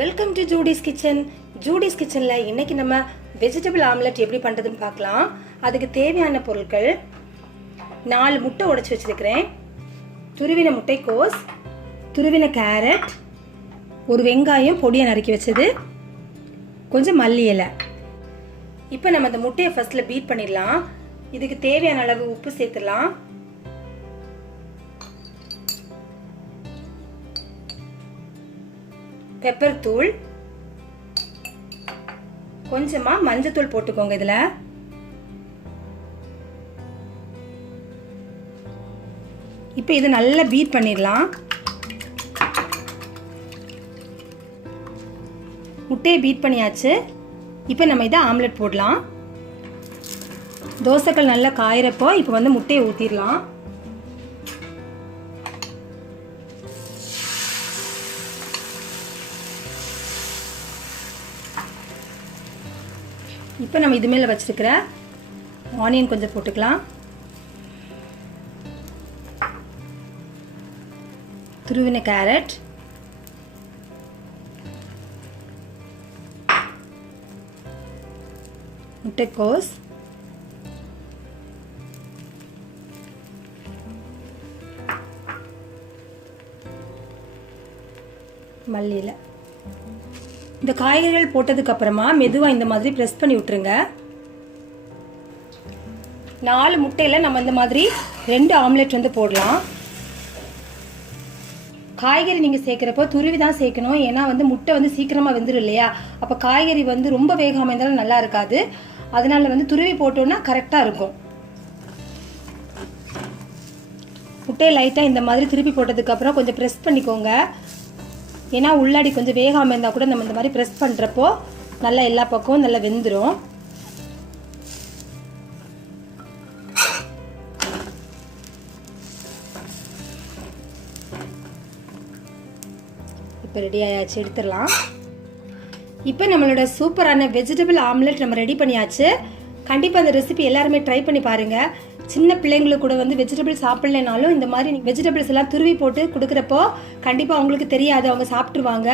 Welcome to Judy's kitchen. Judy's கிச்சனில் இன்னைக்கு நம்ம வெஜிடபிள் ஆம்லெட் எப்படி பண்ணுறதுன்னு பார்க்கலாம். அதுக்கு தேவையான பொருட்கள் 4 முட்டை உடைச்சி வச்சிருக்கிறேன், துருவின முட்டைக்கோஸ், துருவின கேரட், ஒரு வெங்காயம் பொடியாக நறுக்கி வச்சது, கொஞ்சம் மல்லி இலை. இப்போ நம்ம அந்த முட்டையை ஃபர்ஸ்ட்டில் பீட் பண்ணிடலாம். இதுக்கு தேவையான அளவு உப்பு சேர்த்துடலாம். பெப்பர் தூள், கொஞ்சமா மஞ்சத்தூள் போட்டுக்கோங்க. இதுல இப்போ இதை நல்லா பீட் பண்ணிடலாம். முட்டையை பீட் பண்ணியாச்சு. இப்போ நம்ம இதை ஆம்லெட் போடலாம். தோசைகள் நல்லா காயிறப்போ இப்போ வந்து முட்டையை ஊற்றிடலாம். இப்போ நம்ம இது மேலே வச்சிருக்கிற ஆனியன் கொஞ்சம் போட்டுக்கலாம். துருவின கேரட், முட்டைக்கோஸ், மல்லி இலை. இந்த காய்கறிகள் போட்டதுக்கு அப்புறமா மெதுவாக இந்த மாதிரி ப்ரெஸ் பண்ணி விட்டுருங்க. 4 முட்டையில் நம்ம இந்த மாதிரி 2 ஆம்லெட் வந்து போடலாம். காய்கறி நீங்கள் சேர்க்குறப்போ துருவி தான் சேர்க்கணும். ஏன்னா வந்து முட்டை வந்து சீக்கிரமாக வெந்துடும் இல்லையா? அப்போ காய்கறி வந்து ரொம்ப வேகாமல் இருந்தாலும் நல்லா இருக்காது. அதனால வந்து துருவி போட்டோன்னா கரெக்டாக இருக்கும். முட்டையை லைட்டாக இந்த மாதிரி திருப்பி போட்டதுக்கப்புறம் கொஞ்சம் ப்ரெஸ் பண்ணிக்கோங்க. ஏன்னா உள்ளாடி கொஞ்சம் வேகாமல் இருந்தால் கூட நம்ம இந்த மாதிரி ப்ரெஸ் பண்ணுறப்போ நல்லா எல்லா பக்கமும் நல்லா வெந்துடும். இப்போ ரெடி ஆயாச்சு, எடுத்துடலாம். இப்போ நம்மளோட சூப்பரான வெஜிடபிள் ஆம்லெட் நம்ம ரெடி பண்ணியாச்சு. கண்டிப்பாக அந்த ரெசிபி எல்லாருமே ட்ரை பண்ணி பாருங்கள். சின்ன பிள்ளைங்களுக்கு கூட வந்து வெஜிடபிள் சாப்பிட்லனாலும் இந்த மாதிரி வெஜிடபிள்ஸ் எல்லாம் துருவி போட்டு கொடுக்குறப்போ கண்டிப்பாக அவங்களுக்கு தெரியாது, அவங்க சாப்பிட்ருவாங்க.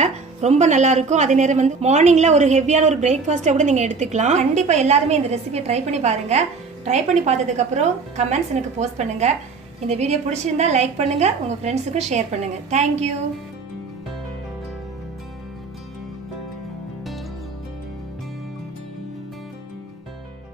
ரொம்ப நல்லாயிருக்கும். அதே நேரம் வந்து மார்னிங்கில் ஒரு ஹெவியான ஒரு பிரேக்ஃபாஸ்ட்டை கூட நீங்கள் எடுத்துக்கலாம். கண்டிப்பாக எல்லாருமே இந்த ரெசிபியை ட்ரை பண்ணி பாருங்கள். ட்ரை பண்ணி பார்த்ததுக்கப்புறம் கமெண்ட்ஸ் எனக்கு போஸ்ட் பண்ணுங்கள். இந்த வீடியோ பிடிச்சிருந்தா லைக் பண்ணுங்கள், உங்கள் ஃப்ரெண்ட்ஸுக்கும் ஷேர் பண்ணுங்கள். தேங்க்யூ.